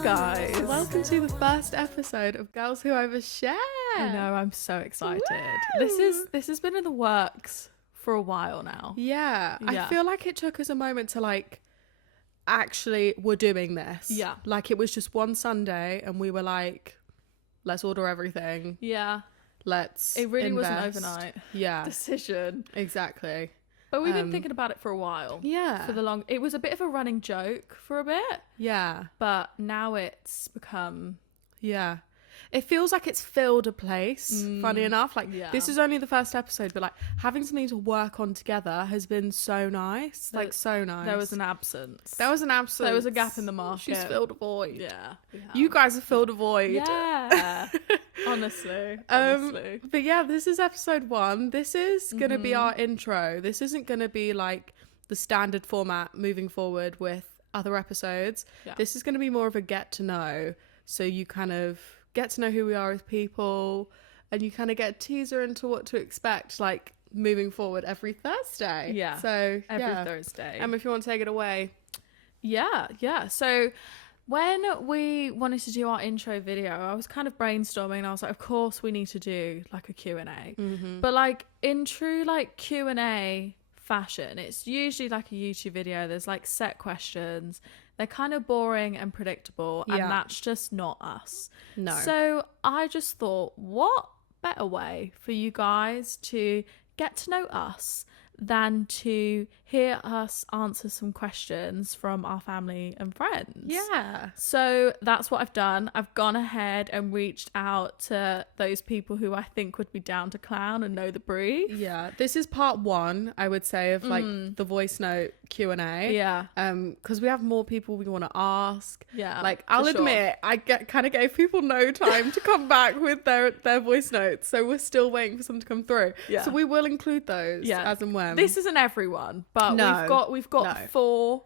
up, guys? Welcome to the first episode of Girls Who Overshare. I know, I'm so excited. Woo! This has been in the works for a while now. Yeah, I feel like it took us a moment to actually, we're doing this. Yeah. Like, it was just one Sunday and we were like, let's order everything. Yeah. Let's It really was invest. an overnight decision. Exactly. But we've been thinking about it for a while. Yeah. It was a bit of a running joke for a bit. Yeah. But now it's become... Yeah. It feels like it's filled a place, funny enough. This is only the first episode, but having something to work on together has been so nice. So nice. There was an absence. There was a gap in the market. She's filled a void. Yeah. You guys have filled a void. Yeah. Honestly. But yeah, this is episode 1. This is going to be our intro. This isn't going to be the standard format moving forward with other episodes. Yeah. This is going to be more of a get to know. So you kind of get to know who we are as people, and you kind of get a teaser into what to expect moving forward every Thursday. Yeah. So every Thursday. If you want to take it away. Yeah. So when we wanted to do our intro video, I was kind of brainstorming and I was like, of course we need to do a Q&A. But in true Q&A fashion, it's usually a YouTube video. There's set questions. They're kind of boring and predictable, and that's just not us. No. So I just thought, what better way for you guys to get to know us than to hear us answer some questions from our family and friends. Yeah. So that's what I've done. I've gone ahead and reached out to those people who I think would be down to clown and know the brief. Yeah. This is part 1, I would say, of the voice note Q&A. Yeah. Because we have more people we want to ask. Yeah. I'll admit, I kind of gave people no time to come back with their voice notes. So we're still waiting for some to come through. Yeah. So we will include those as and when. This isn't everyone, but we've got 4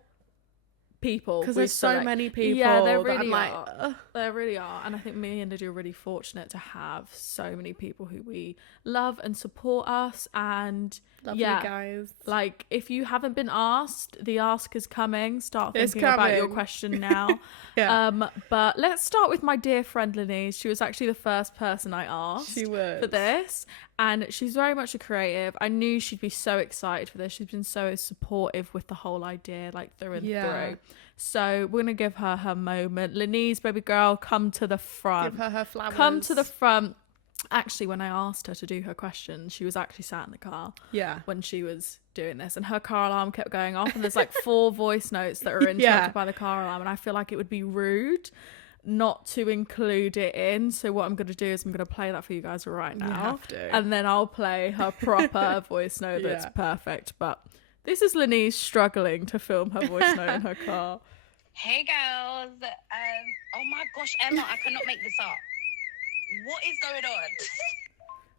people because there's so many people. Yeah, there really are. There really are, and I think me and Lydia are really fortunate to have so many people who we love and support us. And love you guys. If you haven't been asked, the ask is coming. Start thinking about your question now. But let's start with my dear friend Lenise. She was actually the first person I asked for this, and she's very much a creative. I knew she'd be so excited for this. She's been so supportive with the whole idea, through and through. So we're gonna give her her moment. Lenise, baby girl, come to the front. Give her flowers. Come to the front. Actually, when I asked her to do her question, she was actually sat in the car. Yeah. When she was doing this, and her car alarm kept going off, and there's 4 voice notes that are interrupted by the car alarm, and I feel like it would be rude not to include it in. So what I'm going to do is I'm going to play that for you guys right now. You have to. And then I'll play her proper voice note that's perfect. But this is Lenise struggling to film her voice note in her car. Hey girls. Oh my gosh, Emma, I cannot make this up. What is going on?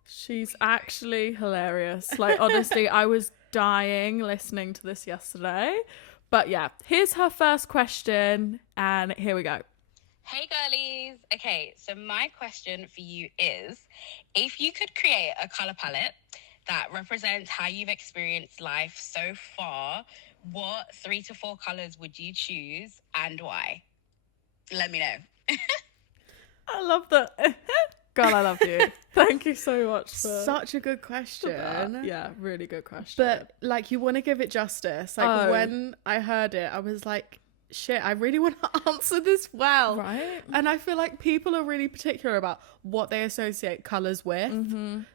She's actually hilarious. Honestly, I was dying listening to this yesterday. But yeah, here's her first question, and here we go. Hey girlies. Okay, so my question for you is, if you could create a colour palette that represents how you've experienced life so far, what 3 to 4 colours would you choose and why? Let me know. I love that. God, I love you. Thank you so much for such a good question. Yeah, really good question. But you want to give it justice. When I heard it, I was like, shit, I really want to answer this well. Right. And I feel like people are really particular about what they associate colours with.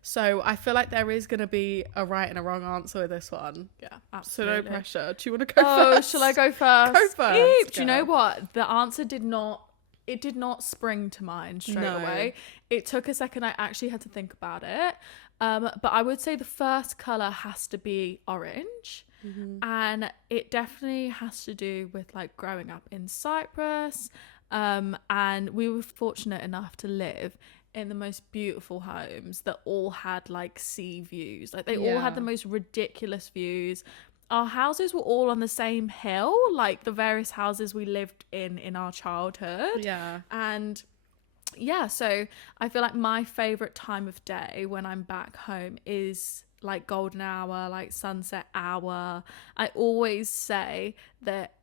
So I feel like there is going to be a right and a wrong answer with this one. Yeah, absolutely. So no pressure. Do you want to go first? Shall I go first? Go first. Do you know what? The answer did not spring to mind straight away. It took a second. I actually had to think about it. But I would say the first colour has to be orange. And it definitely has to do with growing up in Cyprus. And we were fortunate enough to live in the most beautiful homes that all had sea views. They all had the most ridiculous views. Our houses were all on the same hill, the various houses we lived in our childhood. Yeah. And yeah, so I feel like my favourite time of day when I'm back home is golden hour, sunset hour. I always say that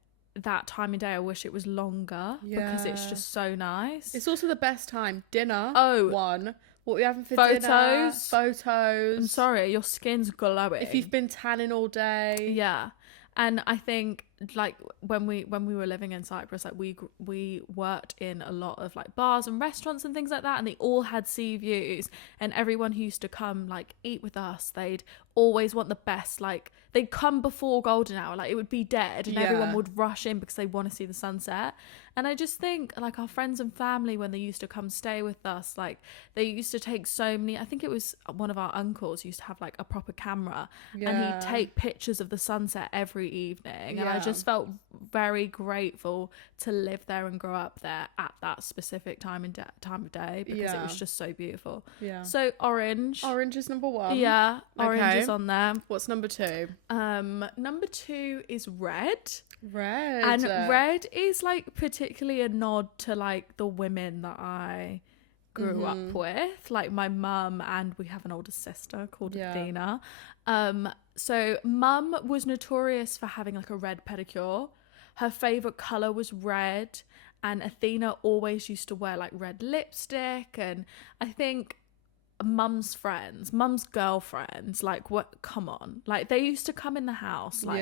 that time of day, I wish it was longer because it's Yeah. just so nice. It's also the best time. Dinner. Oh. One. What we having for Photos. dinner? Photos. I'm sorry, your skin's glowing. If you've been tanning all day. Yeah. And I think like when we were living in Cyprus, like we worked in a lot of like bars and restaurants and things like that, and they all had sea views, and everyone who used to come like eat with us, they'd always want the best, like they'd come before golden hour, like it would be dead and everyone would rush in because they want to see the sunset. And I just think like our friends and family, when they used to come stay with us, like they used to take so many, I think it was one of our uncles used to have like a proper camera and he'd take pictures of the sunset every evening. And I just felt very grateful to live there and grow up there at that specific time of day because it was just so beautiful. Yeah. So orange Orange is number one. Yeah, orange Okay. is on there. What's number two? Number 2 is red. Red. And red is like particularly a nod to like the women that I grew up with, like my mum, and we have an older sister called Athena. So mum was notorious for having like a red pedicure. Her favorite color was red, and Athena always used to wear like red lipstick. And I think mum's girlfriends, like what, come on, like they used to come in the house like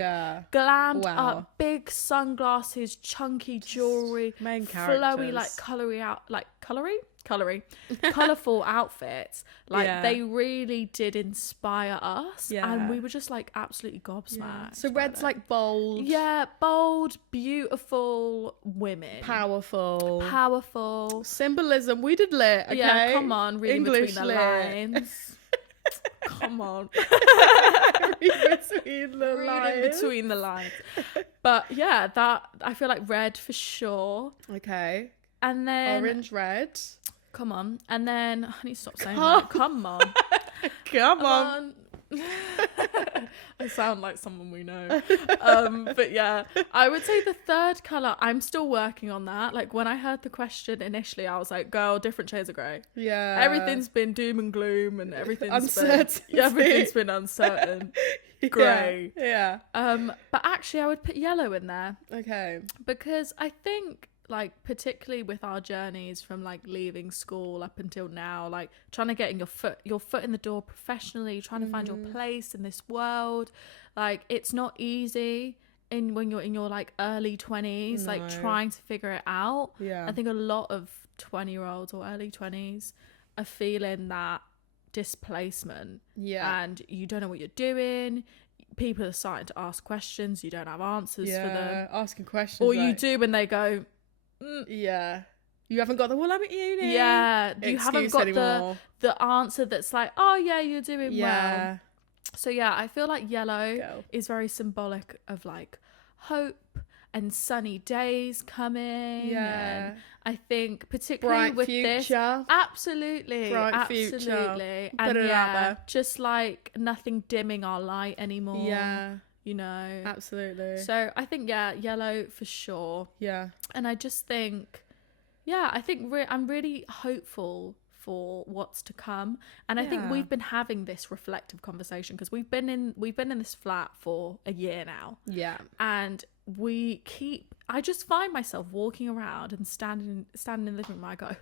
glammed up, big sunglasses, chunky jewelry, main flowy, like colourful outfits, like they really did inspire us, and we were just like absolutely gobsmacked. So red's like bold, bold, beautiful women, powerful symbolism. We did lit, okay? come on, reading English between the lit. lines. Come on. Reading between the lines. But yeah, that I feel like red for sure. Okay. And then Orange, red. come on. And then I need to stop saying that. Come on. Come on. I sound like someone we know. But yeah, I would say the third colour, I'm still working on that. Like when I heard the question initially, I was like, girl, different shades of grey. Yeah. Everything's been doom and gloom and everything's been uncertain. Grey. Yeah. But actually I would put yellow in there. Okay. Because I think like particularly with our journeys from like leaving school up until now, like trying to get in your foot in the door professionally, trying to find your place in this world, like it's not easy when you're in your like early 20s, like trying to figure it out. I think a lot of 20-year-olds or early 20s are feeling that displacement, and you don't know what you're doing. People are starting to ask questions, you don't have answers for them, asking questions, or you do and they go you haven't got the I'm at uni. You haven't got the answer that's like, oh yeah, you're doing well. So yeah, I feel like yellow is very symbolic of like hope and sunny days coming. And I think particularly bright with future. this, absolutely, Future. and put it out there. just like nothing dimming our light anymore. You know, absolutely. So I think yellow for sure. And I just think, I think I'm really hopeful for what's to come, and I think we've been having this reflective conversation because we've been in this flat for a year now. And I just find myself walking around and standing in the living room. I go,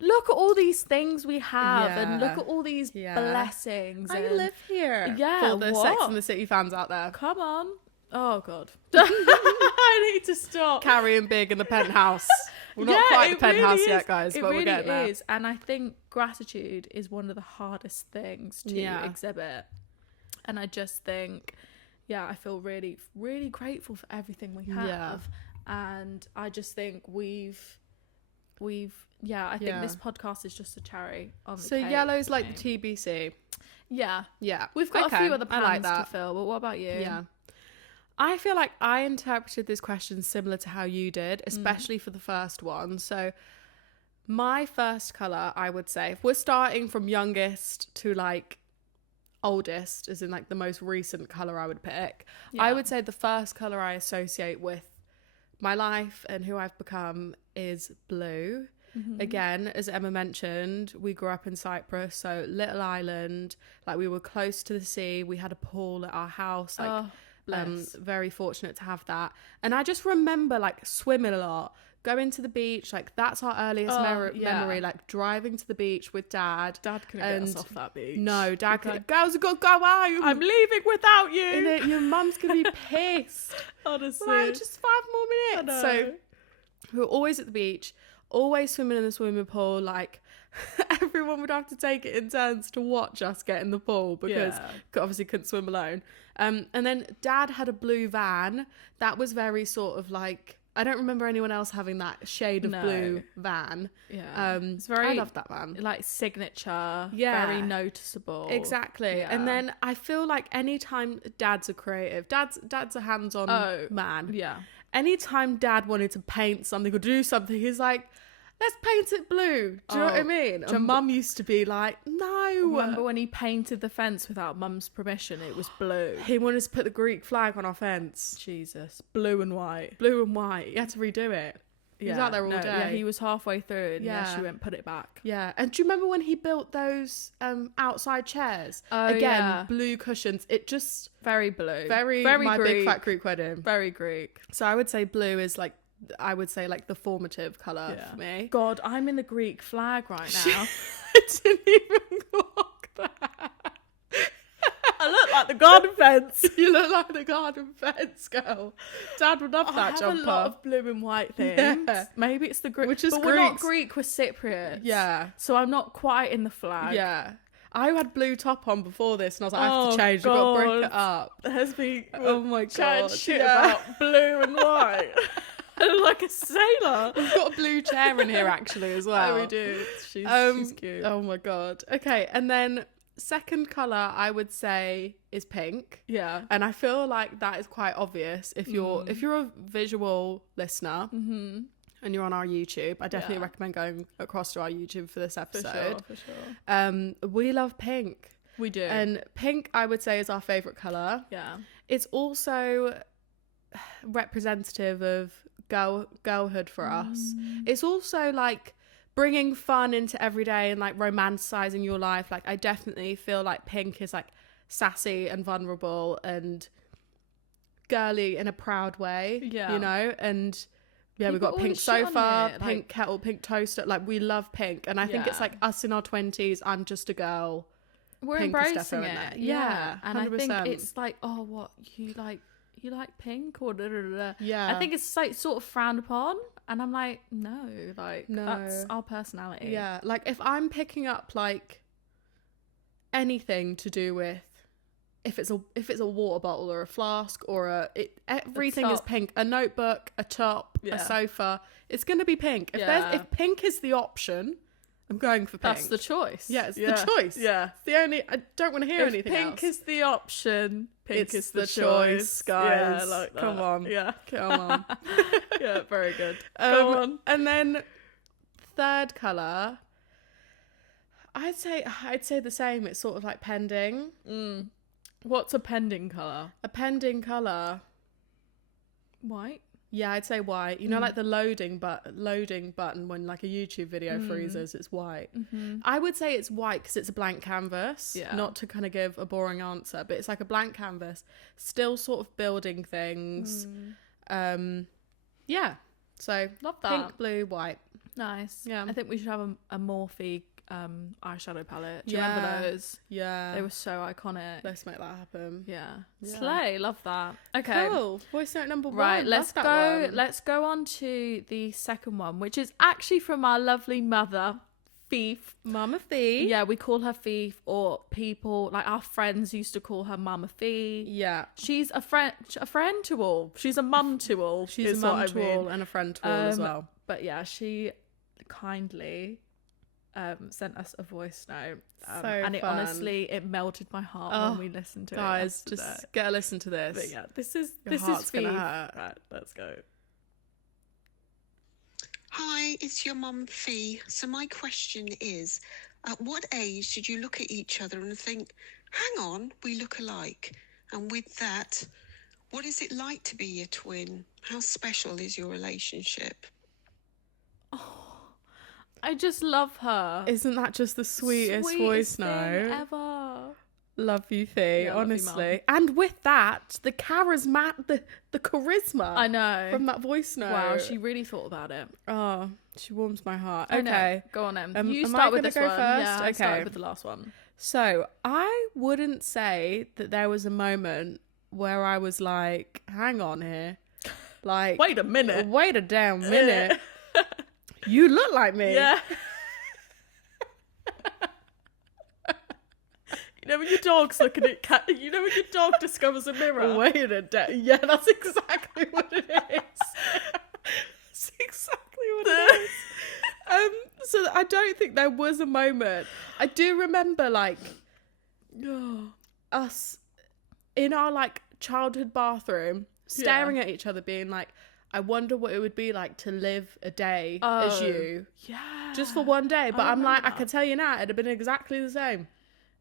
look at all these things we have, and look at all these blessings. I live here. For the Sex and the City fans out there. Come on. Oh God. I need to stop. Carrying big in the penthouse. We're not quite the penthouse yet, guys, but we're getting there. And I think gratitude is one of the hardest things to exhibit. And I just think, I feel really, really grateful for everything we have. And I just think I think this podcast is just a cherry on the cake. So yellow's like the TBC. Yeah. We've got a few other pans to fill, but what about you? I feel like I interpreted this question similar to how you did, especially for the first one. So my first colour, I would say, if we're starting from youngest to like oldest, as in like the most recent colour I would pick, I would say the first colour I associate with my life and who I've become is blue. Again, as Emma mentioned, we grew up in Cyprus, so little island, like we were close to the sea, we had a pool at our house, like Bless. Very fortunate to have that. And I just remember like swimming a lot, going to the beach. Like that's our earliest memory, like driving to the beach with Dad. Dad couldn't get us off that beach. No, Dad couldn't. Girls have got to go home. I'm leaving without you. Your mum's going to be pissed. Honestly. Like, just 5 more minutes. So we were always at the beach, always swimming in the swimming pool. Like everyone would have to take it in turns to watch us get in the pool because obviously couldn't swim alone. And then Dad had a blue van that was very sort of like, I don't remember anyone else having that shade of blue van. Yeah. It's very, I love that van. Like signature. Yeah. Very noticeable. Exactly. Yeah. And then I feel like anytime Dad's a creative, Dad's a hands-on man. Yeah. Anytime Dad wanted to paint something or do something, he's like, let's paint it blue. Do you know what I mean? And Mum used to be like, no. Remember when he painted the fence without Mum's permission? It was blue. He wanted to put the Greek flag on our fence. Jesus. Blue and white. Blue and white. He had to redo it. He was out there all day. Yeah, he was halfway through and she went, put it back. Yeah. And do you remember when he built those outside chairs? Oh, Again, blue cushions. It just... Very blue. Very my Greek. big fat Greek wedding. Very Greek. So I would say blue is like, the formative colour for me. God, I'm in the Greek flag right now. I didn't even clock that. I look like the garden fence. You look like the garden fence girl. Dad would love that jumper. I have a lot of blue and white things. Yeah. Maybe it's the Greek. Which is but we're not Greek, we're Cypriots. Yeah. So I'm not quite in the flag. Yeah. I had blue top on before this and I was like, I have to change. I've got to break it up. There's me. Oh my God. Shit about blue and white. I look like a sailor. We've got a blue chair in here actually as well. Oh, we do. She's cute. Oh my God. Okay. And then second colour I would say is pink. Yeah. And I feel like that is quite obvious if you're a visual listener and you're on our YouTube. I definitely recommend going across to our YouTube for this episode. For sure. We love pink. We do. And pink I would say is our favourite colour. Yeah. It's also representative of girlhood for us. It's also like bringing fun into every day and like romanticizing your life. Like I definitely feel like pink is like sassy and vulnerable and girly in a proud way. Yeah, you know. And yeah, we've got pink sofa, pink kettle, pink toaster. Like we love pink, and I think it's like us in our 20s. I'm just a girl. We're pink embracing it. Yeah, and 100%. I think it's like, oh, what you like pink or da, da, da, da. Yeah, I think it's like sort of frowned upon, and I'm like, no, that's our personality. Yeah, like if I'm picking up like anything to do with if it's a water bottle or a flask or everything is pink, a notebook, a top, a sofa, it's going to be pink. If pink is the option, I'm going for pink. That's the choice. Yeah, it's the choice. Yeah, it's the only. I don't want to hear anything pink else. is the option. Pink is the choice, guys. Yeah, like that. Come on. Yeah, come on. Yeah, very good. Go on. And then third colour, I'd say the same. It's sort of like pending. What's a pending colour? A pending colour. White. Yeah, I'd say white. You know, like the loading button when like a YouTube video freezes, it's white. I would say it's white because it's a blank canvas. Yeah. Not to kind of give a boring answer, but it's like a blank canvas, still sort of building things. Yeah. So love that. Pink, blue, white. Nice. Yeah. I think we should have a Morphe eyeshadow palette. Do you remember those? Yeah. They were so iconic. Let's make that happen. Yeah. Slay. Love that. Okay. Cool. Voice note number 1. Right. Let's go on to the second one, which is actually from our lovely mother, Fief. Mama Fee. Yeah, we call her Fief, or people like our friends used to call her Mama Fee. Yeah. She's a friend to all. She's a mum to all. She's a mum to all and a friend to all as well. But yeah, she kindly sent us a voice note, and it melted my heart when we listened to it. Guys, just get a listen to this. But yeah, this is gonna hurt. Right, let's go. Hi, it's your mum Fee. So my question is, at what age did you look at each other and think, hang on, we look alike? And with that, what is it like to be a twin? How special is your relationship? I just love her. Isn't that just the sweetest voice note ever? Love you, Fee, Yeah, love you, honestly. And with that, the charisma, the charisma. I know. From that voice note. Wow, she really thought about it. Oh, she warms my heart. I know. Okay. Go on, Em. am You I start with gonna this go one. first? Yeah, I Okay. started with the last one. So I wouldn't say that there was a moment where I was like, hang on here. Like, Wait a minute. Wait a damn minute. You look like me. Yeah. You know when your dog's looking at you know when your dog discovers a mirror? Wait a damn. Yeah, that's exactly what it is. That's exactly what it is. So I don't think there was a moment. I do remember like us in our like childhood bathroom staring at each other being like, I wonder what it would be like to live a day as you. Yeah. Just for one day. But I'm like, I remember can tell you now, it'd have been exactly the same.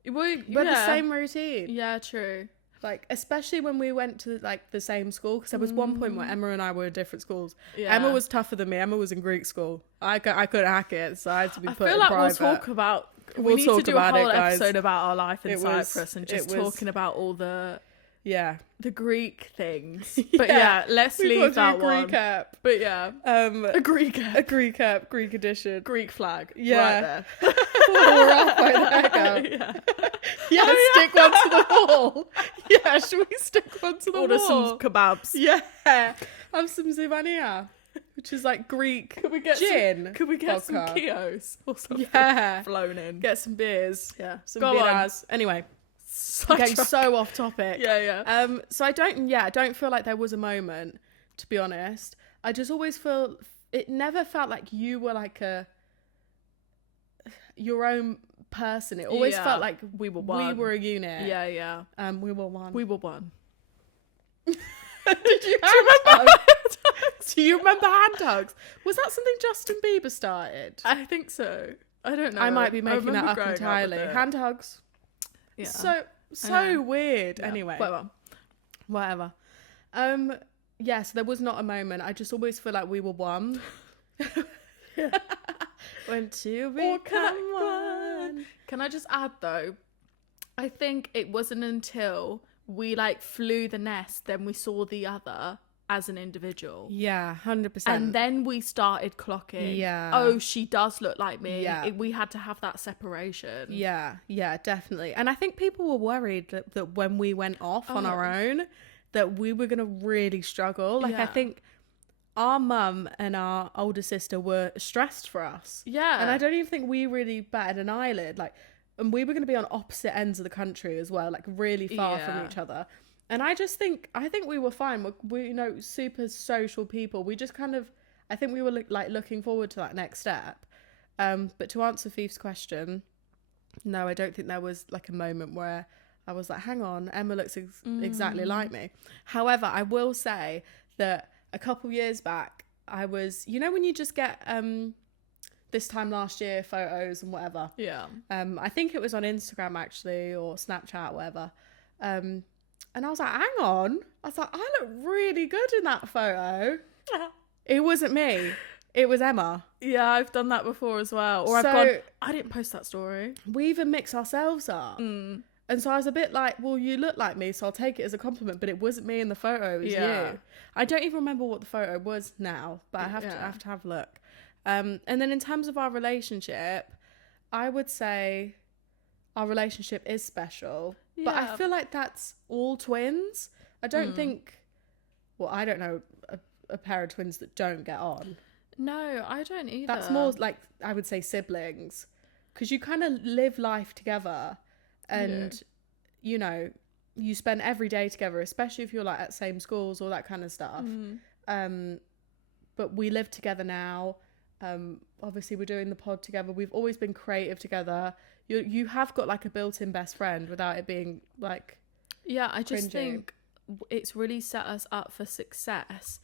We But the same routine. Yeah, true. Like, especially when we went to like the same school, because there was one point where Emma and I were in different schools. Yeah. Emma was tougher than me. Emma was in Greek school. I couldn't hack it, so I had to be put in we'll private. talk about. We'll We need talk to do about a it, whole guys. episode about our life in It was- Cyprus and just it was- talking about all the Greek things. Yeah. But yeah, let's We've leave got to that do a one. Greek app. But yeah, A Greek Greek app, Greek edition. Greek flag. Yeah. Right there. We're halfway there, girl. Yeah. Yeah, stick one to the wall. Yeah, should we stick one to the Order wall? some kebabs. Yeah, have some zivania, which is like Greek Could we get gin. Could we get some vodka. Chios or something Yeah, flown in? get some beers. Yeah. Some Go on. beers. Anyway, getting so off topic. Yeah. So I don't feel like there was a moment, to be honest. I just always feel it never felt like you were like your own person. It always felt like we were one. we were a unit. Yeah. We were one. We were one. Did you remember? Do you remember hand hugs? Was that something Justin Bieber started? I think so. I don't know. I might be I making that remember up growing with entirely. it. Hand hugs. Yeah. So weird. Yeah. Anyway, Whatever. whatever. Yes, there was not a moment. I just always feel like we were one. When two become one. Can I just add though? I think it wasn't until we like flew the nest, then we saw the other as an individual. Yeah, 100%. And then we started clocking. Yeah. Oh, she does look like me. Yeah. We had to have that separation. Yeah, definitely. And I think people were worried that when we went off on our own, that we were going to really struggle. Like, I Yeah. think our mum and our older sister were stressed for us. Yeah. And I don't even think we really batted an eyelid. Like, and we were going to be on opposite ends of the country as well, like really far from Yeah. each other. And I think we were fine. We you know, super social people. We just kind of, I think we were like looking forward to that next step. But to answer Fief's question, no, I don't think there was like a moment where I was like, hang on, Emma looks exactly like me. However, I will say that a couple years back, I was, you know, when you just get this time last year photos and whatever. Yeah. I think it was on Instagram actually, or Snapchat, whatever. And I was like, hang on. I was like, I look really good in that photo. It wasn't me. It was Emma. Yeah, I've done that before as well. Or I've So- gone, I didn't post that story. We even mix ourselves up. And so I was a bit like, well, you look like me, so I'll take it as a compliment, but it wasn't me in the photo, it was Yeah. you. I don't even remember what the photo was now, but I have to have a look. And then in terms of our relationship, I would say our relationship is special. But I Yeah. feel like that's all twins. I don't think, well, I don't know a pair of twins that don't get on. No, I don't either. That's more like, I would say, siblings. Because you kind of live life together and, you know, you spend every day together, especially if you're like at same schools, all that kind of stuff. But we live together now. Obviously, we're doing the pod together. We've always been creative together. You have got like a built-in best friend without it being like... Yeah, I just cringy. think it's really set us up for success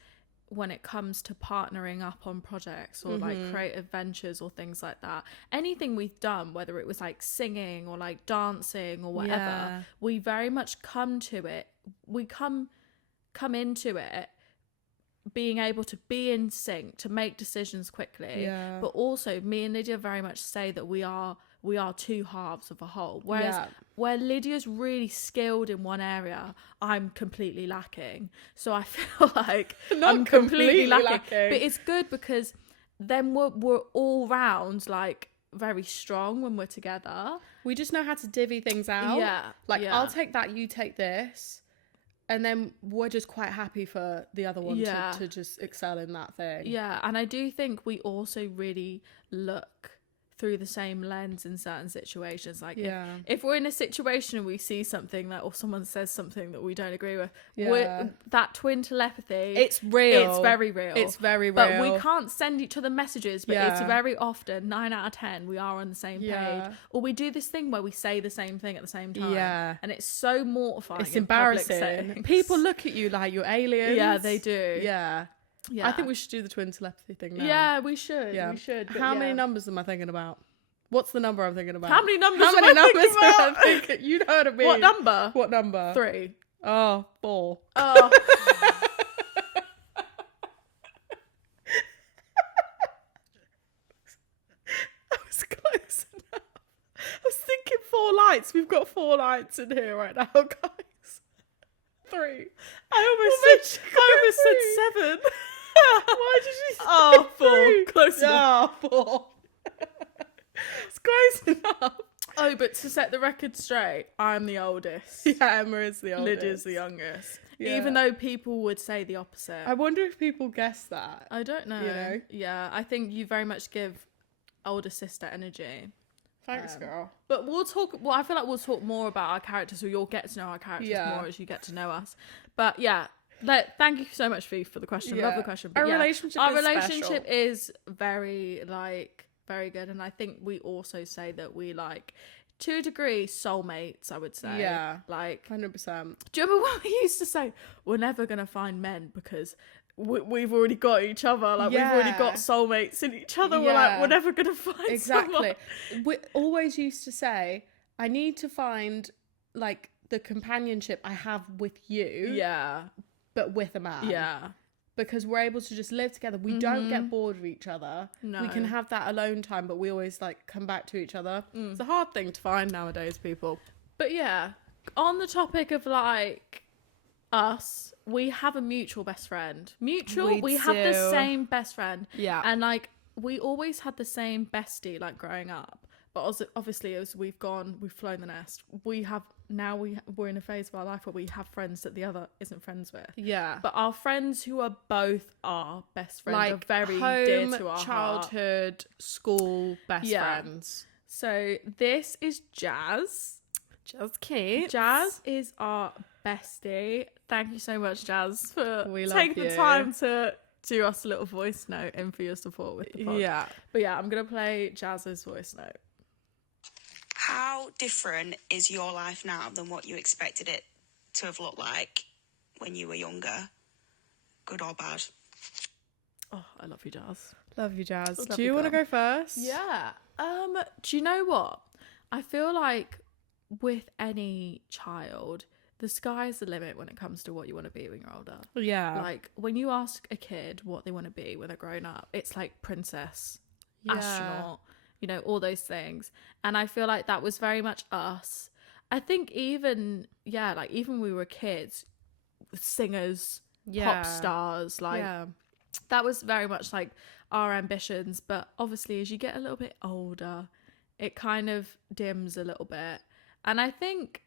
when it comes to partnering up on projects or like creative ventures or things like that. Anything we've done, whether it was like singing or like dancing or whatever, Yeah. we very much come to it. We come into it being able to be in sync, to make decisions quickly. Yeah. But also, me and Lydia very much say that we are two halves of a whole. Whereas where Lydia's really skilled in one area, I'm completely lacking. So I feel like I'm completely lacking. But it's good because then we're all round like very strong when we're together. We just know how to divvy things out. Yeah. Like, I'll take that, you take this. And then we're just quite happy for the other one to just excel in that thing. Yeah, and I do think we also really look through the same lens in certain situations. Like if we're in a situation and we see something that, or someone says something that we don't agree with, that twin telepathy, it's real. It's very real. It's very real. But we can't send each other messages, but it's very often 9 out of 10 we are on the same page. Or we do this thing where we say the same thing at the same time. Yeah. And it's so mortifying. It's embarrassing. People look at you like you're aliens. Yeah, they do. Yeah. Yeah. I think we should do the twin telepathy thing now. Yeah, we should. Yeah. We should. How many numbers am I thinking about? What's the number I'm thinking about? How many numbers am I thinking? You know what I mean. What number? 3. Oh, 4. Oh. I was close enough. I was thinking 4 lights. We've got 4 lights in here right now, guys. 3. I almost said 7. Why did you say 4? 3? Close enough. 4. It's close enough. Oh, but to set the record straight, I'm the oldest. Yeah, Emma is the oldest. Lydia's the youngest. Yeah. Even though people would say the opposite. I wonder if people guess that. I don't know. You know? Yeah, I think you very much give older sister energy. Thanks, girl. But I feel like we'll talk more about our characters, or you'll get to know our characters more as you get to know us. But yeah, thank you so much, Fee, for the question. Love the question. But our relationship is very very good, and I think we also say that we to a degree soulmates, I would say. Yeah, 100%. Do you remember what we used to say? We're never gonna find men because we've already got each other. We've already got soulmates in each other. We're never gonna find someone. We always used to say, I need to find the companionship I have with you. Yeah, but with a man. Yeah. Because we're able to just live together. We don't get bored of each other. No. We can have that alone time, but we always come back to each other. It's a hard thing to find nowadays, people. But yeah, on the topic of us, we have a mutual best friend. We have the same best friend. Yeah. And we always had the same bestie growing up. But obviously, as we've flown the nest. We're in a phase of our life where we have friends that the other isn't friends with. Yeah. But our friends who are both our best friends are very dear to our childhood, school best friends. So this is Jazz. Jazz Kate. Jazz is our bestie. Thank you so much, Jazz, for taking the time to do us a little voice note and for your support with the pod. Yeah. But yeah, I'm going to play Jazz's voice note. How different is your life now than what you expected it to have looked like when you were younger? Good or bad? Oh, I love you, Jazz. Love you, Jazz. Do you want to go first? Yeah. Do you know what? I feel like with any child, the sky's the limit when it comes to what you want to be when you're older. Yeah. When you ask a kid what they want to be when they're grown up, it's princess, astronaut, all those things. And I feel like that was very much us. I think even when we were kids, singers, pop stars, that was very much our ambitions. But obviously, as you get a little bit older, it kind of dims a little bit. And I think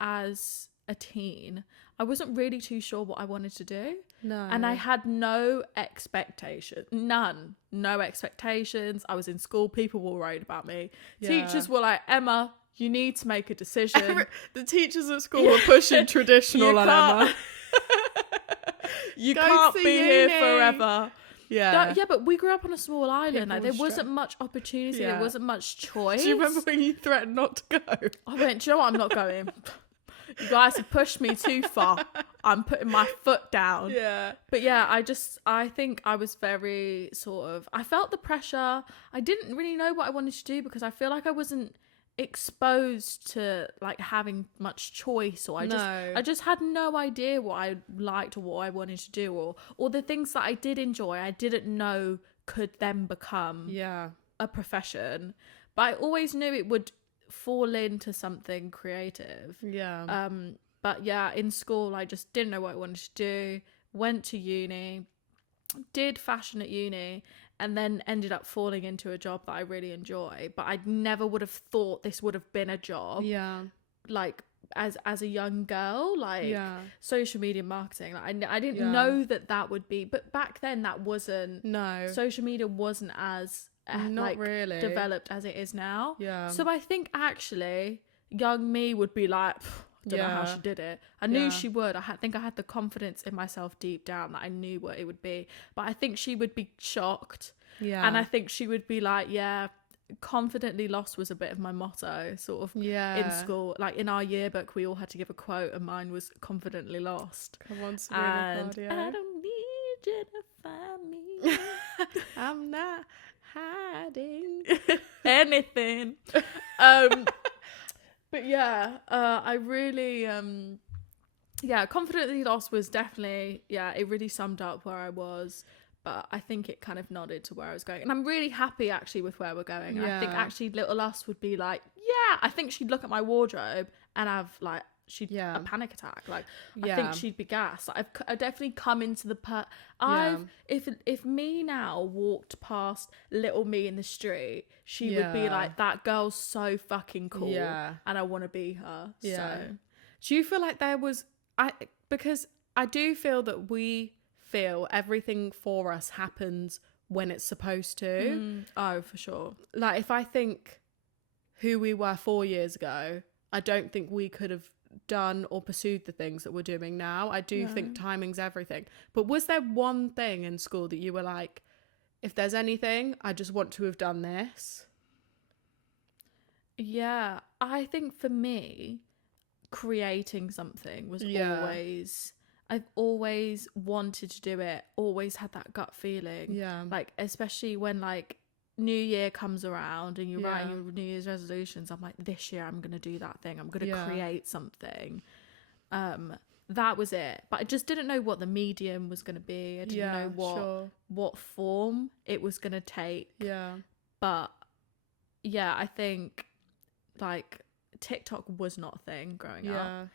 as a teen, I wasn't really too sure what I wanted to do. No. And I had no expectation. None. No expectations. I was in school. People were worried about me. Yeah. Teachers were like, Emma, you need to make a decision. The teachers at school were pushing traditional on Emma. You can't be here forever. Yeah. But we grew up on a small island. There wasn't much opportunity. There wasn't much choice. Do you remember when you threatened not to go? I went, do you know what? I'm not going. You guys have pushed me too far. I'm putting my foot down. Yeah. But yeah, I think I was very I felt the pressure. I didn't really know what I wanted to do because I feel like I wasn't exposed to like having much choice, or I just had no idea what I liked or what I wanted to do, or the things that I did enjoy I didn't know could then become a profession, but I always knew it would fall into something creative. But yeah, in school I just didn't know what I wanted to do. Went to uni, did fashion at uni, and then ended up falling into a job that I really enjoy. But I never would have thought this would have been a job. Like as a young girl, like social media marketing. Like, I didn't know that would be. But back then, that wasn't. No, social media wasn't as not like really developed as it is now. Yeah. So I think actually, young me would be like, I don't know how she did it. I knew she would. I think I had the confidence in myself deep down that I knew what it would be. But I think she would be shocked. And I think she would be like, confidently lost was a bit of my motto, sort of, in school. Like in our yearbook, we all had to give a quote, and mine was confidently lost. Come on, Sabrina Claudio. I don't need you to find me. I'm not hiding anything. But yeah, I really, confidently lost was definitely, it really summed up where I was, but I think it kind of nodded to where I was going. And I'm really happy actually with where we're going. I think actually little us would be like, I think she'd look at my wardrobe and have like, a panic attack. Like, I think she'd be gassed. Like, I've definitely come into the if me now walked past little me in the street, she would be like, that girl's so fucking cool, and I want to be her. So do you feel like there was because I do feel that we feel everything for us happens when it's supposed to. Oh, for sure. Like, if I think who we were 4 years ago, I don't think we could have done or pursued the things that we're doing now. I do think timing's everything. But was there one thing in school that you were like, if there's anything, I just want to have done this? Yeah, I think for me, creating something was always, I've always wanted to do it, always had that gut feeling. Like, especially when like New Year comes around and you're writing your New Year's resolutions, I'm like, this year I'm gonna do that thing, I'm gonna create something. That was it. But I just didn't know what the medium was gonna be. I didn't know what form it was gonna take. But I think like TikTok was not a thing growing up.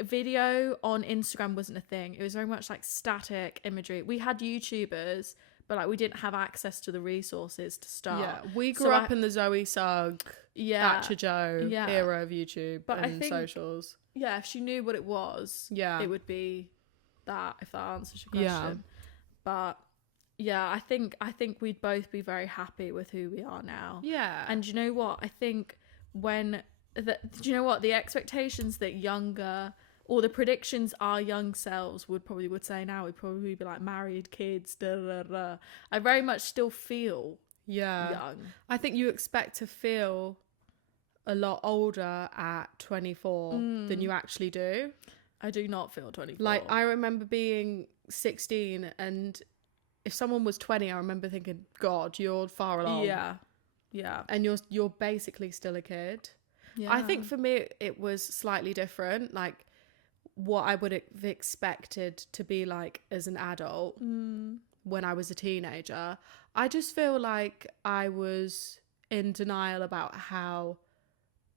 Video on Instagram wasn't a thing. It was very much like static imagery. We had YouTubers, but like we didn't have access to the resources to start. We grew up in the Zoe Sugg, Thatcher Joe era of YouTube, but and I think, socials. If she knew what it was, it would be that, if that answers your question. But I think we'd both be very happy with who we are now. And you know what? I think the expectations that younger, or the predictions our young selves would say now, would probably be like married, kids, I very much still feel young. I think you expect to feel a lot older at 24 than you actually do. I do not feel 24. Like, I remember being 16, and if someone was 20, I remember thinking, God, you're far along. And you're basically still a kid. I think for me it was slightly different, like what I would have expected to be like as an adult when I was a teenager. I just feel like I was in denial about how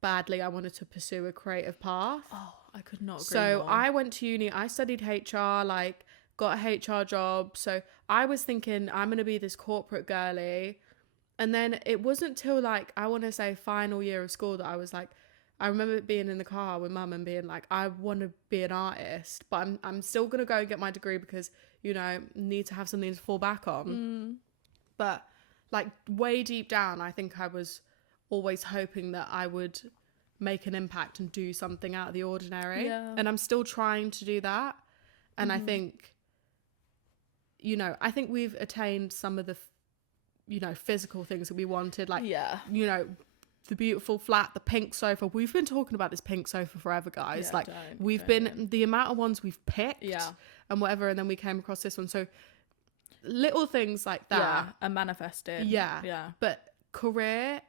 badly I wanted to pursue a creative path. Oh, I could not agree So more. I went to uni, I studied HR, like got a HR job. So I was thinking I'm going to be this corporate girly. And then it wasn't till like, I want to say final year of school that I was like, I remember being in the car with mum and being like, I want to be an artist, but I'm still going to go and get my degree because, you know, need to have something to fall back on. But like way deep down, I think I was always hoping that I would make an impact and do something out of the ordinary. And I'm still trying to do that. And I think, you know, I think we've attained some of the physical things that we wanted, like, you know, the beautiful flat, the pink sofa. We've been talking about this pink sofa forever, guys. The amount of ones we've picked and whatever, and then we came across this one. So little things like that and manifested. But career,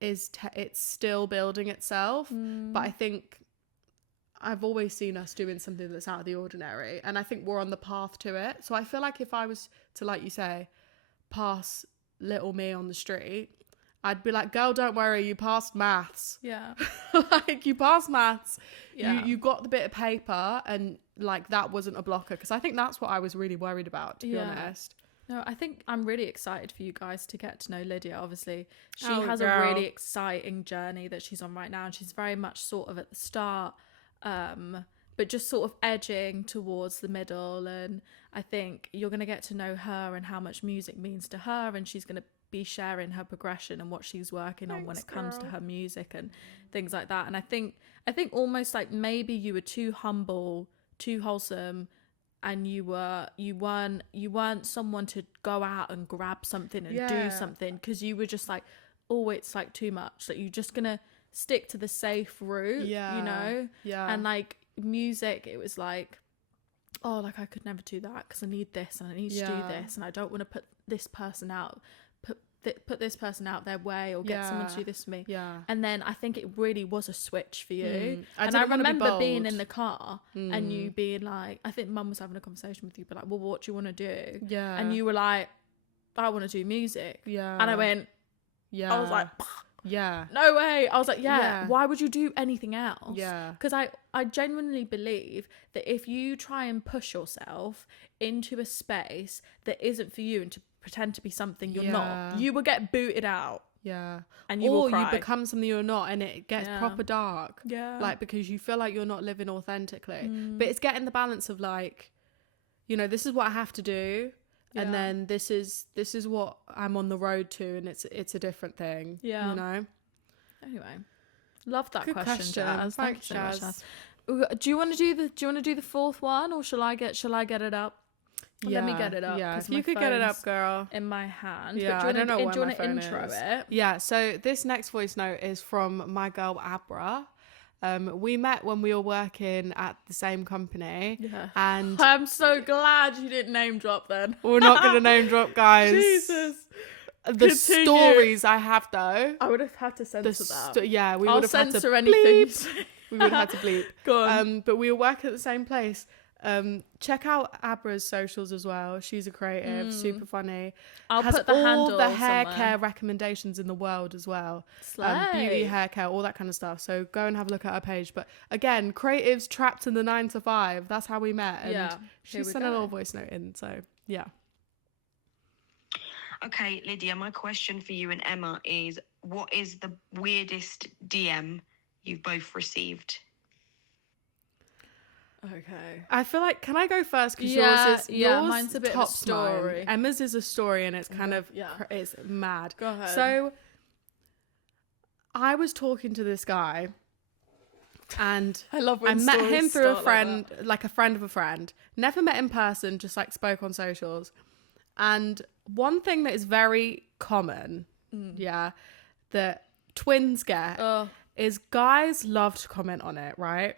it's still building itself. But I think I've always seen us doing something that's out of the ordinary, and I think we're on the path to it. So I feel like if I was to, like you say, pass little me on the street, I'd be like, girl, don't worry, you passed maths. Yeah. Like, you passed maths. Yeah. You got the bit of paper, and like that wasn't a blocker, because I think that's what I was really worried about, to be honest. No, I think I'm really excited for you guys to get to know Lydia. Obviously, she Oh, has girl. a really exciting journey that she's on right now, and she's very much sort of at the start, but just sort of edging towards the middle. And I think you're going to get to know her and how much music means to her, and she's going to be sharing her progression and what she's working on when it comes to her music and things like that. And I think almost like maybe you were too humble, too wholesome, and you weren't someone to go out and grab something and do something, because you were just like, oh, it's like too much, like you're just gonna stick to the safe route, you know. And like music, it was like, oh, like I could never do that because I need this and I need to do this, and I don't want to put this person out, put this person out their way, or get someone to do this for me. And then I think it really was a switch for you. And I remember being in the car and you being like, I think Mum was having a conversation with you, but like, well, what do you want to do? And you were like, I want to do music. And I went, I was like, no way. I was like, why would you do anything else? Because I genuinely believe that if you try and push yourself into a space that isn't for you and to pretend to be something you're not, you will get booted out. And you will cry. You become something you're not, and it gets proper dark. Like, because you feel like you're not living authentically. But it's getting the balance of like, you know, this is what I have to do, and then this is what I'm on the road to, and it's a different thing. You know. Anyway, love that Good question, Jazz. Thanks, so much, Jazz. Do you want to do the fourth one, or shall I get it up? Let me get it up. Yeah, if you could get it up, girl. In my hand. Yeah, but I don't know where do you my want to phone intro is. it? Yeah, so this next voice note is from my girl Abra. We met when we were working at the same company. And I'm so glad you didn't name drop then. We're not going to name drop, guys. Jesus. The stories I have, though. I would have had to censor that. We I'll would have had to censor anything. bleep. We would have had to bleep. Go on. But we were working at the same place. Check out Abra's socials as well. She's a creative, super funny. I'll has put the all handle the hair somewhere. care recommendations in the world as well. Slay. Beauty, hair care, all that kind of stuff. So go and have a look at her page. But again, creatives trapped in the 9 to 5. That's how we met. And she sent a little voice note in. So yeah. Okay, Lydia, my question for you and Emma is, what is the weirdest DM you've both received? Okay. I feel like, can I go first? Because yours mine's a bit of a story. Mine. Emma's is a story, and it's kind of it's mad. Go ahead. So I was talking to this guy, and I love when I met him through a friend, like a friend of a friend. Never met in person, just like spoke on socials. And one thing that is very common, that twins get is guys love to comment on it, right?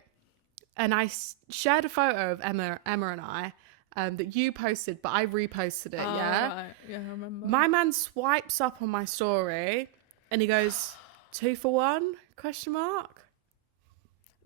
And I shared a photo of Emma and I that you posted, but I reposted it, Right. Yeah, I remember. My man swipes up on my story and he goes, 2 for 1? ?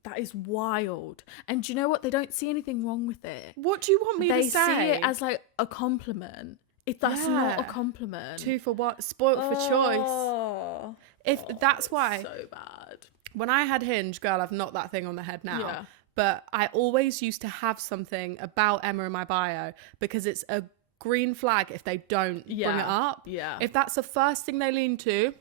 That is wild. And do you know what? They don't see anything wrong with it. What do you want me to say? They see it as like a compliment. That's not a compliment. 2 for 1? Spoilt for choice. That's why. So bad. When I had Hinge, girl, I've knocked that thing on the head now. Yeah. But I always used to have something about Emma in my bio, because it's a green flag if they don't bring it up. Yeah. If that's the first thing they lean to,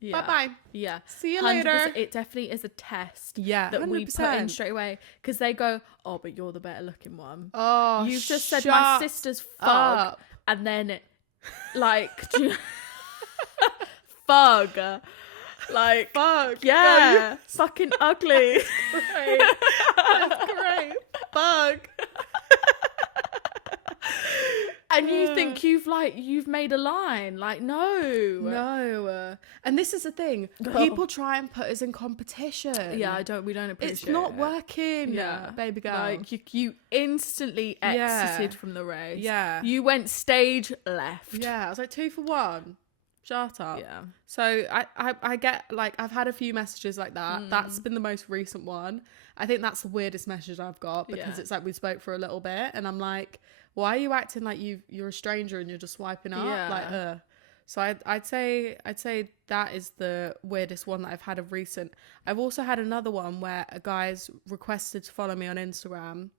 bye-bye. Yeah. See you 100%. later. It definitely is a test. Yeah, that we put 100%. in straight away, because they go, oh, but you're the better looking one. Oh, You've just said my sister's fug, and then like fug. Like, Fuck. yeah, fucking ugly. That's great. Bug. And you think you've made a line. Like, no. And this is the thing. People try and put us in competition. Yeah, we don't appreciate It's not it. working. Yeah, baby girl. Like, you instantly exited from the race. Yeah. You went stage left. Yeah, I was like 2 for 1. Shut up. Yeah. So I get, like, I've had a few messages like that. That's been the most recent one. I think that's the weirdest message I've got, because it's like we spoke for a little bit and I'm like, why are you acting like you're a stranger and you're just swiping up? Yeah. Like, So I'd say that is the weirdest one that I've had of recent. I've also had another one where a guy's requested to follow me on Instagram.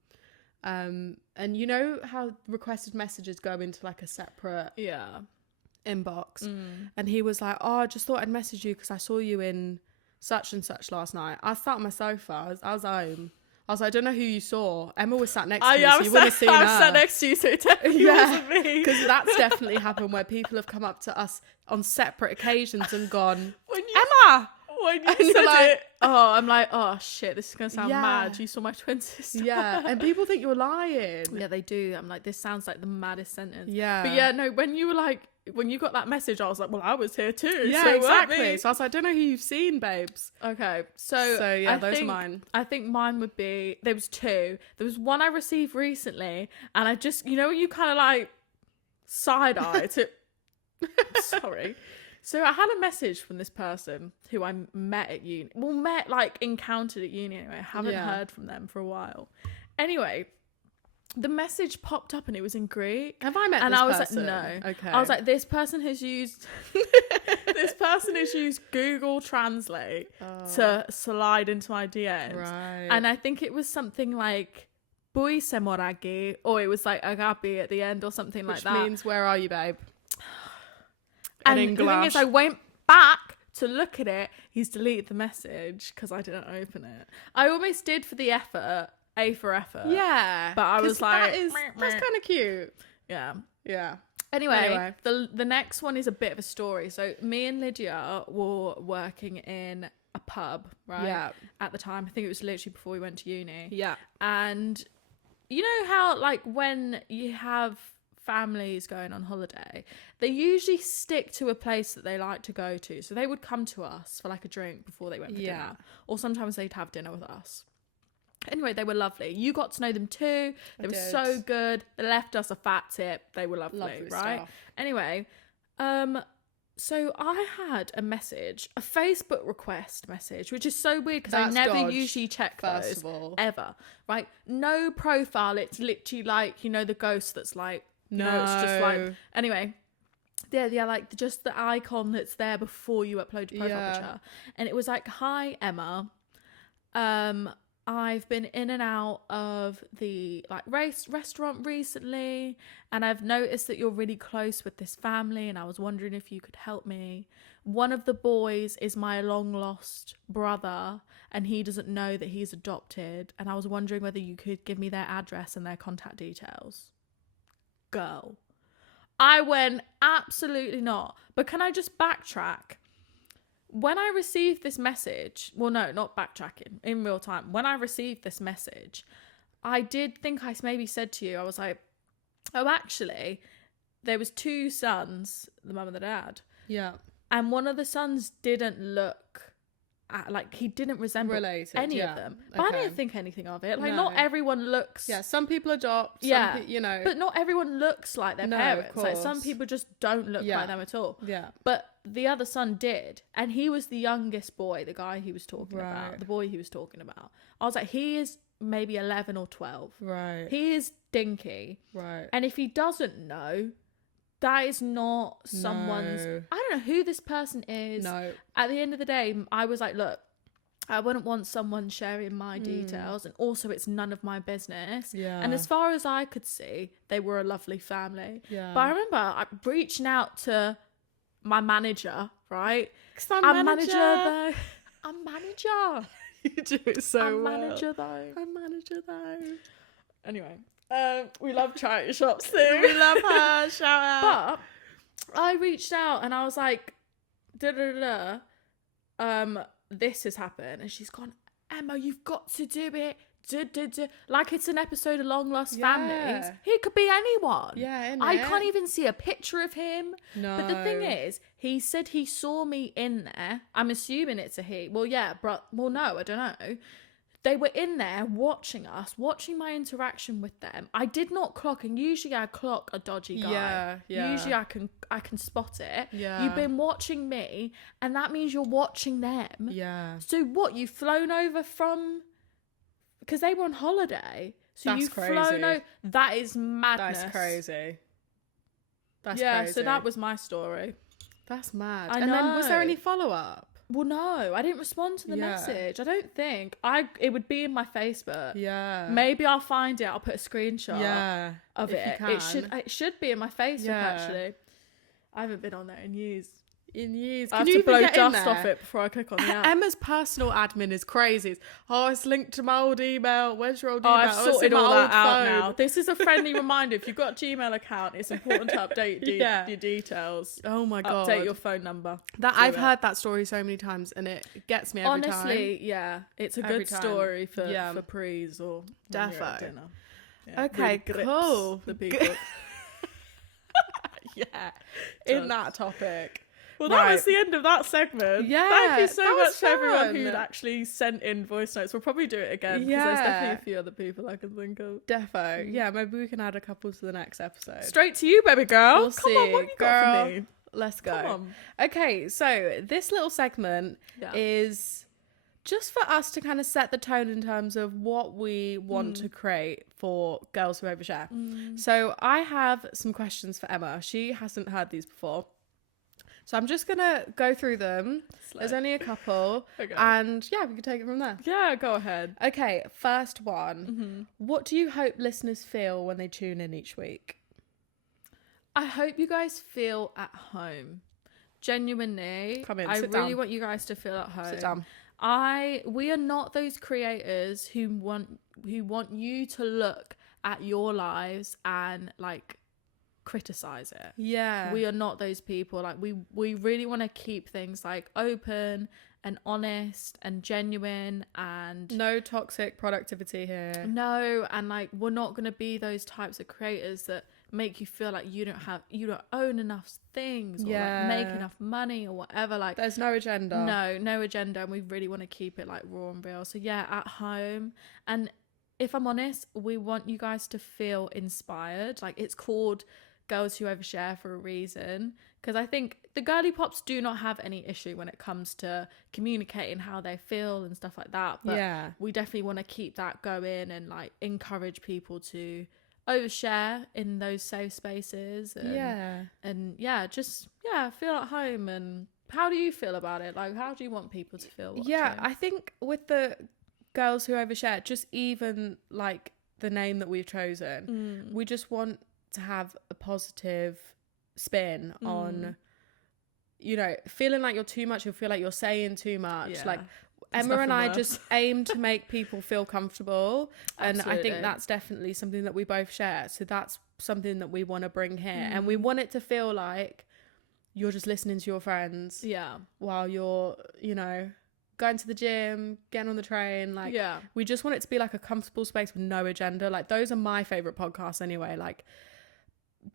And you know how requested messages go into like a separate inbox, and he was like, oh, I just thought I'd message you because I saw you in such and such last night. I sat on my sofa. I was home. I was like, I don't know who you saw. Emma was sat next to me, so you wouldn't have seen her. I was sat next to you, so it definitely wasn't me. Because that's definitely happened where people have come up to us on separate occasions and gone, Emma! When you said it, I'm like, oh shit, this is gonna sound mad. You saw my twin sister. Yeah, and people think you're lying. Yeah, they do. I'm like, this sounds like the maddest sentence. Yeah. But yeah, no, when you were like, when you got that message, I was like, well, I was here too. Yeah, so exactly. So I was like, I don't know who you've seen, babes. Okay, so yeah, those are mine. I think mine would be, there was two. There was one I received recently, and I just, you know, you kind of like side eye to. Sorry. So I had a message from this person who I met at uni. Well, encountered at uni anyway. I haven't heard from them for a while. Anyway, the message popped up and it was in Greek. Have I met and this I was person? like, no. Okay. I was like, this person has used Google Translate to slide into my DMs. Right. And I think it was something like Bui semoragi, or it was like agapi at the end or something like that. Which means, where are you, babe? And the thing is, I went back to look at it. He's deleted the message because I didn't open it. I almost did for the effort, A for effort. Yeah. But I was like, that's kind of cute. Yeah. Yeah. Anyway, the next one is a bit of a story. So me and Lydia were working in a pub, right? Yeah. At the time. I think it was literally before we went to uni. Yeah. And you know how, like, when you have families going on holiday, they usually stick to a place that they like to go to. So they would come to us for like a drink before they went for dinner, or sometimes they'd have dinner with us. Anyway, they were lovely. You got to know them too. They were so good. They left us a fat tip. They were lovely right? Stuff. Anyway, so I had a message, a Facebook request message, which is so weird because I never usually check those ever, right? No profile. It's literally like, you know, the ghost that's like, no, it's just like, anyway, yeah, like just the icon that's there before you upload your profile picture. And it was like, hi, Emma. I've been in and out of the like restaurant recently, and I've noticed that you're really close with this family, and I was wondering if you could help me. One of the boys is my long lost brother, and he doesn't know that he's adopted, and I was wondering whether you could give me their address and their contact details. Girl, I went, absolutely not. But can I just backtrack? When I received this message, well, no, not backtracking, in real time. When I received this message, I did think I maybe said to you, I was like, oh, actually, there was two sons, the mum and the dad. Yeah. And one of the sons didn't look like, he didn't resemble any of them. But I didn't think anything of it. Like, not everyone looks. Yeah, some people adopt. Yeah, you know. But not everyone looks like their parents. Of course. Like, some people just don't look like them at all. Yeah. But the other son did, and he was the youngest boy, the guy he was talking about, the boy he was talking about. I was like, he is maybe 11 or 12. Right. He is dinky. Right. And if he doesn't know, that is not someone's. I don't know who this person is. No. At the end of the day, I was like, look, I wouldn't want someone sharing my details, and also it's none of my business. Yeah. And as far as I could see, they were a lovely family. Yeah. But I remember reaching out to my manager, right? Because I'm manager though. I'm manager. You do it so I'm well. manager though. I'm manager though. Anyway, we love charity shops too. We love her. Shout out. But I reached out and I was like, this has happened, and she's gone, Emma, you've got to do it. Like it's an episode of Long Lost Families. He could be anyone. Yeah, I can't even see a picture of him. No. But the thing is, he said he saw me in there. I'm assuming it's a he. Well, yeah, but well, no, I don't know. they were in there watching us, watching my interaction with them. I did not clock, and usually I clock a dodgy guy. Yeah. Usually I can spot it. Yeah. You've been watching me, and that means you're watching them. Yeah. So what, you've flown over from, because they were on holiday. So That's you've crazy. flown over. That is madness. That's crazy. That's yeah, crazy. so that was my story. That's mad. I And then was there know. any follow-up? Well, no, I didn't respond to the Yeah. message. I don't think. It would be in my Facebook. Yeah. Maybe I'll find it. I'll put a screenshot Yeah. of if it. you It should be in my Facebook, Yeah. actually. I haven't been on there in years. In years. I Can have you to blow even get in dust there? off it before I click on the app. Emma's personal admin is crazy. It's linked to my old email. Where's your old Oh, email? I've It's sorted in my all old that out phone. now. This is a friendly reminder. If you've got a Gmail account, it's important to update Yeah. your details. Oh my god. Update your phone number. That Do I've it. heard that story so many times, and it gets me every time. Honestly, yeah, it's a Every good time. story for Yeah. prees or when you're at Defo. dinner. Yeah, Okay, really grips cool. The people. Yeah. In that topic. Well, that was Right. the end of that segment. Yeah, Thank you so that much was to everyone fun. who'd actually sent in voice notes. We'll probably do it again because Yeah. there's definitely a few other people I can think of. Defo. Yeah, maybe we can add a couple to the next episode. Straight to you, baby girl. We'll Come see. on, what have you got Girl, for me? Let's go. Come on. Okay, so this little segment Yeah. is just for us to kind of set the tone in terms of what we want to create for Girls Who Overshare. So I have some questions for Emma. She hasn't heard these before. So I'm just going to go through them. There's only a couple. Okay. And yeah, we can take it from there. Yeah, go ahead. Okay, first one. What do you hope listeners feel when they tune in each week? I hope you guys feel at home. Genuinely. Come in, I sit really down. want you guys to feel at home. Sit down. We are not those creators who want you to look at your lives and like criticize it. Yeah. We are not those people. Like we really want to keep things like open and honest and genuine and No toxic productivity here. no, and like we're not going to be those types of creators that make you feel like you don't own enough things or Yeah. like make enough money or whatever. Like There's no agenda. no agenda, and we really want to keep it like raw and real. So yeah, at home. And if I'm honest, we want you guys to feel inspired. Like it's called Girls Who Overshare for a reason, because I think the girly pops do not have any issue when it comes to communicating how they feel and stuff like that, but Yeah. we definitely want to keep that going and like encourage people to overshare in those safe spaces and just feel at home. And how do you feel about it? Like, how do you want people to feel watching? Yeah, I think with the Girls Who Overshare, just even like the name that we've chosen, we just want to have a positive spin on, feeling like you're too much, you'll feel like you're saying too much. Yeah. Like There's Emma and nothing I worse. just aim to make people feel comfortable. And I think Absolutely. that's definitely something that we both share. So that's something that we want to bring here. And we want it to feel like you're just listening to your friends Yeah. while you're, going to the gym, getting on the train. Like, Yeah. we just want it to be like a comfortable space with no agenda. Like, those are my favorite podcasts anyway. Like,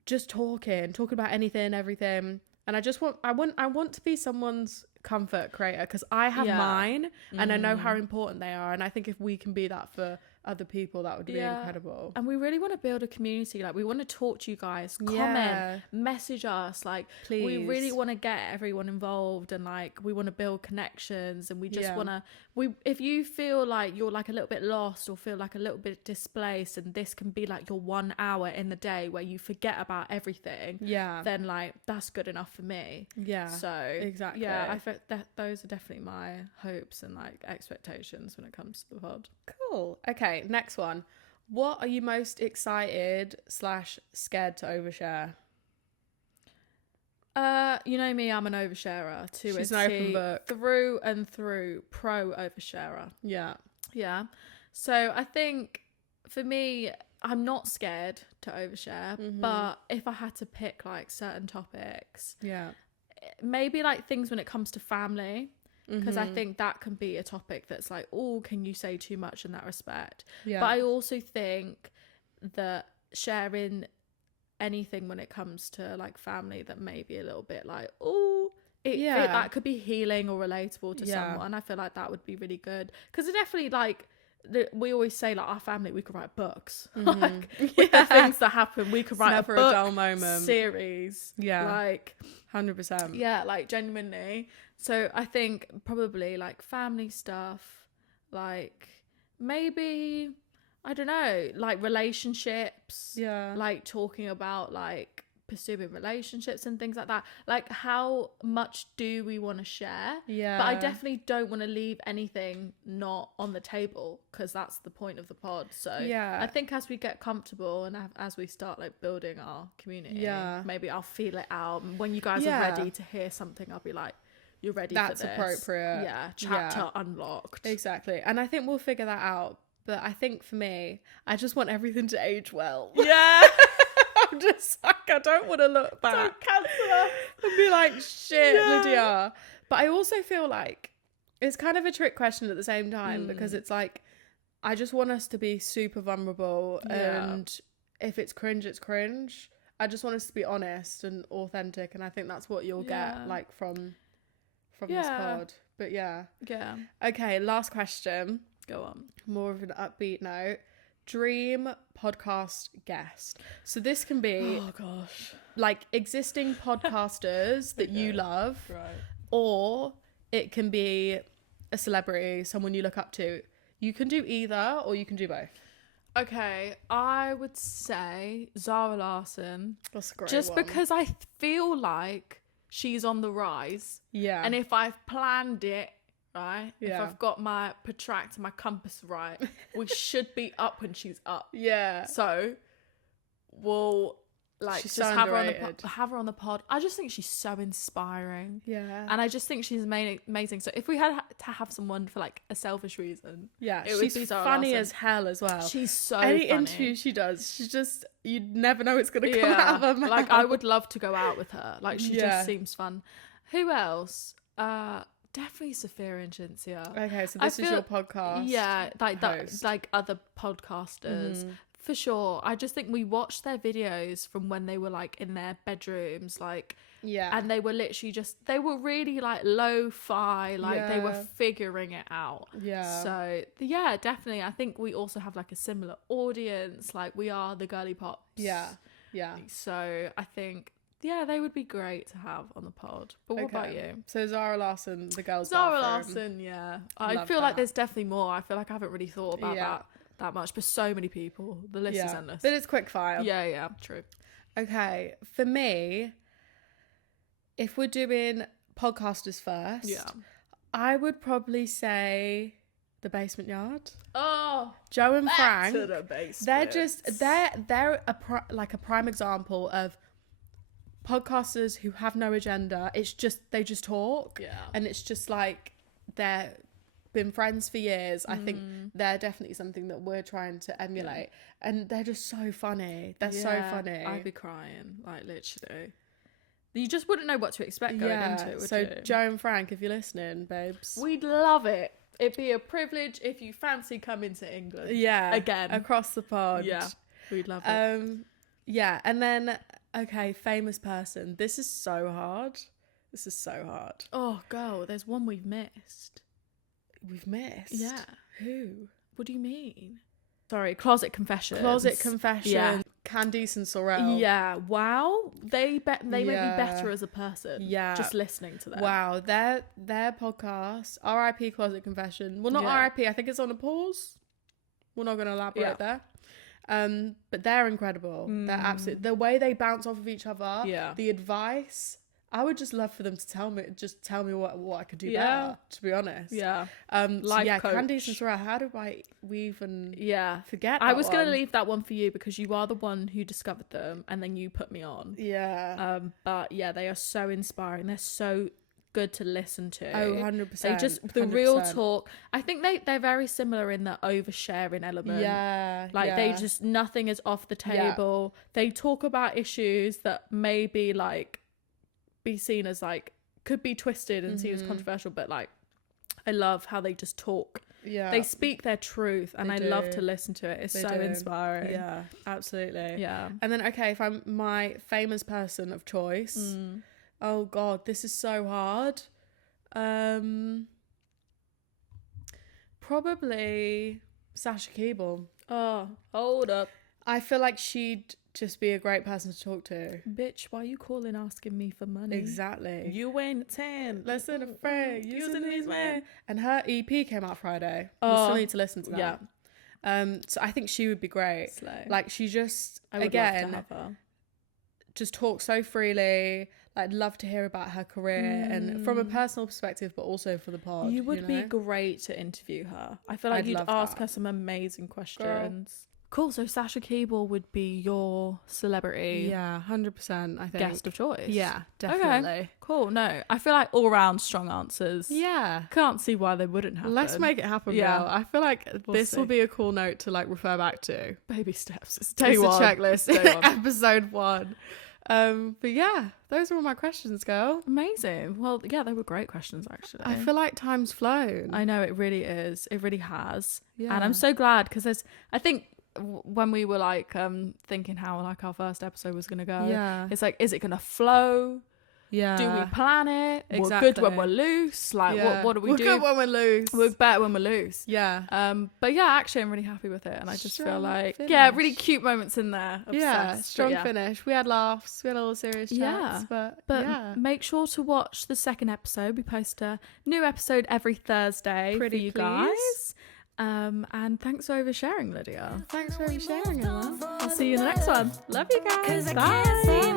just talking about anything, everything. And I want to be someone's comfort creator, because I have Yeah. mine and I know how important they are. And I think if we can be that for other people, that would be incredible. And we really want to build a community. Like, we want to talk to you guys, comment, Yeah. message us. Like, Please. we really want to get everyone involved, and like we want to build connections, and we just Yeah. want to. If you feel like you're like a little bit lost or feel like a little bit displaced, and this can be like your 1 hour in the day where you forget about everything, Yeah. then like that's good enough for me. Yeah. So exactly. yeah, I think that those are definitely my hopes and like expectations when it comes to the pod. Cool. Okay, next one. What are you most excited / scared to overshare? You know me, I'm an oversharer to She's a an open T, book. through and through, pro oversharer. Yeah. Yeah. So I think for me, I'm not scared to overshare, but if I had to pick like certain topics, Yeah. maybe like things when it comes to family, because I think that can be a topic that's like, oh, can you say too much in that respect? Yeah. But I also think that sharing anything when it comes to like family that may be a little bit like, oh, that could be healing or relatable to Yeah. someone. I feel like that would be really good, because it definitely like we always say, like, our family, we could write books. Like, with the things that happen, we could write a never book, a dull moment. series. Yeah. Like, 100%. yeah, like, genuinely. So I think probably, like, family stuff, like, maybe, I don't know, like, relationships. Yeah. Like, talking about, like, pursuing relationships and things like that. Like, how much do we want to share? Yeah. But I definitely don't want to leave anything not on the table, because that's the point of the pod. So Yeah. I think as we get comfortable and as we start, like, building our community, maybe I'll feel it out. When you guys are ready to hear something, I'll be like, you're ready for this. That's appropriate. Yeah. Chapter unlocked. Exactly. And I think we'll figure that out. But I think for me, I just want everything to age well. Yeah. I'm just like, I don't want to look back. Don't cancel us. And be like, shit, Lydia. But I also feel like it's kind of a trick question at the same time, because it's like, I just want us to be super vulnerable. And if it's cringe, it's cringe. I just want us to be honest and authentic. And I think that's what you'll get, like, from this pod. But yeah. Yeah. Okay, last question. Go on. More of an upbeat note. Dream podcast guest. So this can be like existing podcasters that you love, or it can be a celebrity, someone you look up to. You can do either, or you can do both. Okay, I would say Zara Larsson. That's a great just one. because I feel like she's on the rise. Yeah. And if I've planned it right, if Yeah. I've got my protractor, my compass right, we should be up when she's up. Yeah. So we'll, like, She's just so have her underrated. have her on the pod. I just think she's so inspiring. Yeah. And I just think she's amazing. So if we had to have someone for, like, a selfish reason, Yeah. it would She's be Zara funny Larsson. as hell as well. She's so Any funny. interview she does, she's just, you'd never know it's going to come out of her mouth. Like, I would love to go out with her. Like, she Yeah. just seems fun. Who else? Definitely Sophia and Cinzia. Okay, so I this is feel- your podcast. Yeah, like that, host. like other podcasters. For sure. I just think we watched their videos from when they were, like, in their bedrooms, like, Yeah. and they were literally just, they were really, like, lo-fi, like, they were Yeah. figuring it out. Yeah. So, yeah, definitely. I think we also have, like, a similar audience. Like, we are the girly pops. Yeah. Yeah. So, I think, yeah, they would be great to have on the pod. But what about Okay. you? So Zara Larsson, the girls' Zara bathroom. Larson, yeah. I Love feel like that. there's definitely more. I feel like I haven't really thought about that much. But so many people. The list is Yeah. endless. But it's quick fire. Yeah, true. Okay. For me, if we're doing podcasters first, Yeah. I would probably say The Basement Yard. Oh, Joe and Frank. to the basement. They're just they're a prime example of podcasters who have no agenda. It's just they just talk. Yeah. And it's just like they're been friends for years. I think they're definitely something that we're trying to emulate. And they're just so funny. They're so funny. I'd be crying, like, literally. You just wouldn't know what to expect going into it, would so you? Joe and Frank, if you're listening, babes. We'd love it. It'd be a privilege if you fancy coming to England. Yeah. Again. Across the pond. Yeah. We'd love it. Yeah, and then okay, famous person. This is so hard. Oh, girl, there's one we've missed. We've missed. Yeah. Who? What do you mean? Sorry, Closet Confessions. Closet Confession. Yeah. Candice and Sorrel. Yeah. Wow. They make me Yeah. better as a person. Yeah. Just listening to them. Wow, their podcast, R.I.P. Closet Confession. Well, not Yeah. R.I.P. I think it's on a pause. We're not going to elaborate there. But they're incredible. They're absolute. The way they bounce off of each other. Yeah. The advice. I would just love for them to tell me what I could do Yeah. better. To be honest. Yeah. Life Life coach. Candice and Sorrel. How do we even Yeah. forget? I that was going to one? leave that one for you because you are the one who discovered them and then you put me on. Yeah. But yeah, they are so inspiring. They're so good to listen to. Oh, 100%. They just, the real 100%. talk. I think they're very similar in the oversharing element. Yeah. Like they just, nothing is off the table. They talk about issues that maybe like be seen as like, could be twisted and seen as controversial, but like, I love how they just talk. Yeah. They speak their truth and They I love do. to listen to it. It's They so do. inspiring. Yeah, absolutely. Yeah. And then, okay, if I'm my famous person of choice, oh God, this is so hard. Probably, Sasha Keeble. Oh, hold up. I feel like she'd just be a great person to talk to. Bitch, why you calling asking me for money? Exactly. You ain't a 10. Less than a friend. Using these men. And her EP came out Friday. We Oh, still need to listen to that. Yeah. So I think she would be great. Slay. Like she just, I would again, love to have her. just talks so freely. Like, I'd love to hear about her career and from a personal perspective, but also for the pod. You would be know? great to interview her. I feel like I'd you'd love ask that. her some amazing questions. Cool. So Sasha Keeble would be your celebrity Yeah, 100%, I think. guest of choice. Yeah, definitely. Okay. Cool. No, I feel like all round strong answers. Yeah. Can't see why they wouldn't happen. Let's make it happen, Yeah. girl. I feel like We'll this will see. be a cool note to like refer back to. baby steps. It's It's day a one. checklist. Day one. Episode 1. But yeah, those are all my questions, girl. Amazing. Well, yeah, they were great questions actually. I feel like time's flown. I know it really is. It really has. Yeah. And I'm so glad because I think when we were like thinking how like our first episode was gonna go, Yeah. it's like, is it gonna flow? Yeah. Do we plan it? We're Exactly. good when we're loose. Like Yeah. what do we We're do? good when we're loose. We're better when we're loose. Yeah. But yeah, actually I'm really happy with it, and I just feel Strong like finish. yeah, really cute moments in there. Yeah, Obsessed. strong But yeah. finish. We had laughs. We had a little serious chats. Yeah. But But make sure to watch the second episode. We post a new episode every Thursday Pretty for you please. guys. And thanks for oversharing, Lydia. thanks for sharing, Emma. I'll see you in the next one. Love you guys. Cause I Bye. can't see